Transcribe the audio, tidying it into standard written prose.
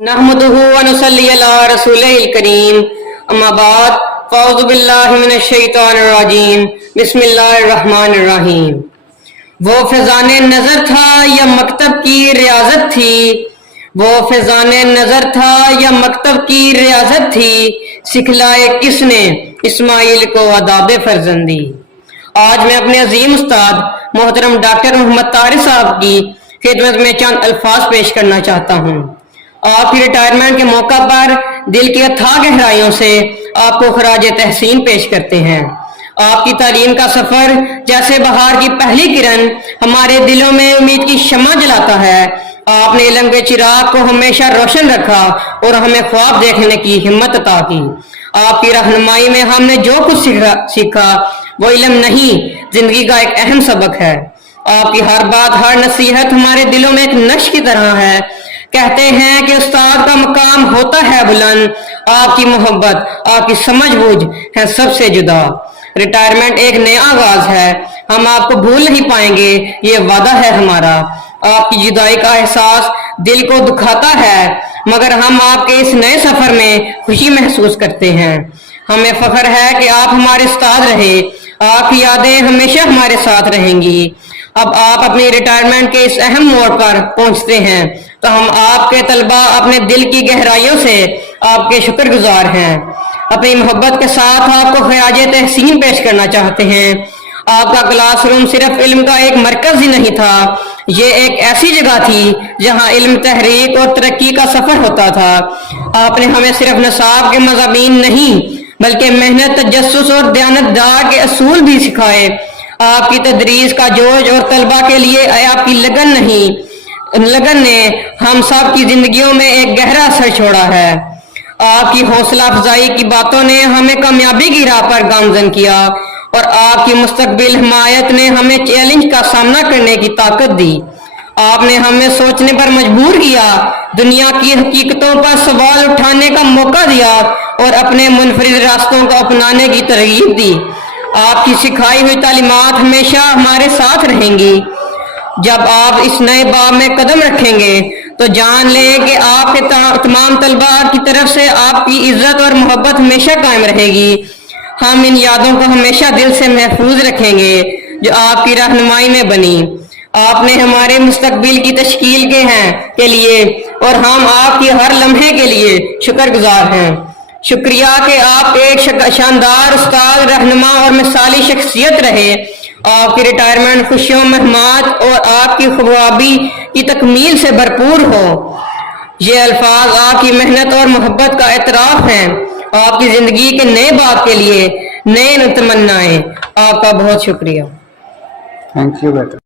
नहमदुहु व नुसल्ली अला रसूलिहिल करीम अम्मा बाद फ़अऊज़ु बिल्लाहि मिनश शैतानिर रजीम बिस्मिल्लाहिर रहमानिर रहीम। वो फैज़ाने नजर था या मकतब की रियाजत थी, वो फैज़ाने नजर था या मकतब की रियाजत थी, सिखलाए किसने इस्माइल को आदाब फर्जंदी। आज मैं अपने अजीम उस्ताद मोहतरम डॉक्टर मोहम्मद तारिक साहब की खिदमत में चंद अल्फाज पेश करना चाहता हूँ। आपकी रिटायरमेंट के मौका पर दिल की अथाह गहराइयों से आपको खराज तहसीन पेश करते हैं। आपकी तालीम का सफर जैसे बहार की पहली किरण हमारे दिलों में उम्मीद की शम्मा जलाता है। आपने इल्म के चिराग को हमेशा रोशन रखा और हमें ख्वाब देखने की हिम्मत अता की। आपकी रहनुमाई में हमने जो कुछ सीखा वो इल्म नहीं, जिंदगी का एक अहम सबक है। आपकी हर बात, हर नसीहत हमारे दिलों में एक नक्श की तरह है। कहते हैं कि उस्ताद का मकाम होता है बुलंद, आपकी मोहब्बत, आपकी समझबूझ है सबसे जुदा। रिटायरमेंट एक नया आगाज है, हम आपको भूल नहीं पाएंगे, ये वादा है हमारा। आपकी जुदाई का एहसास दिल को दुखाता है, मगर हम आपके इस नए सफर में खुशी महसूस करते हैं। हमें फख्र है कि आप हमारे उस्ताद रहे, आपकी यादें हमेशा हमारे साथ रहेंगी। अब आप अपनी रिटायरमेंट के इस अहम मोड़ पर पहुंचते हैं तो हम आपके तलबा अपने दिल की गहराइयों से आपके शुक्रगुजार हैं। अपनी मोहब्बत के साथ आपको खराज तहसीन पेश करना चाहते हैं। आपका क्लासरूम सिर्फ इल्म का एक मरकज ही नहीं था, ये एक ऐसी जगह थी जहां इल्म, तहरीक और तरक्की का सफर होता था। आपने हमें सिर्फ निसाब के मज़ामीन नहीं बल्कि मेहनत, तजस्सुस और दयानतदार के असूल भी सिखाए। आपकी तदरीस का जोश और तलबा के लिए आपकी लगन ने हम सब की जिंदगियों में एक गहरा असर छोड़ा है। आपकी हौसला अफजाई की बातों ने हमें कामयाबी की राह पर गामजन किया और आपकी मुस्तकबिल हिमायत ने हमें चैलेंज का सामना करने की ताकत दी। आपने हमें सोचने पर मजबूर किया, दुनिया की हकीकतों पर सवाल उठाने का मौका दिया और अपने मुनफरिद रास्तों को अपनाने की तरगीब दी। आपकी सिखाई हुई तालीमात हमेशा हमारे साथ रहेंगी। जब आप इस नए बाब में कदम रखेंगे तो जान लें कि आपके तमाम तलबा की तरफ से आपकी इज्जत और मोहब्बत हमेशा कायम रहेगी। हम इन यादों को हमेशा दिल से महफूज रखेंगे जो आपकी रहनुमाई में बनी। आपने हमारे मुस्तकबिल की तश्कील के लिए और हम आपकी हर लम्हे के लिए शुक्रगुजार हैं। शुक्रिया कि आप एक शानदार उस्ताद, रहनुमा और मिसाली शख्सियत रहे। आपकी रिटायरमेंट खुशियों, मेहमात और आपकी ख्वाबी की तकमील से भरपूर हो। ये अल्फाज आपकी मेहनत और मोहब्बत का एतराफ हैं। आपकी जिंदगी के नए बाब के लिए नए तमन्नाएं। आपका बहुत शुक्रिया। थैंक यू बेटा।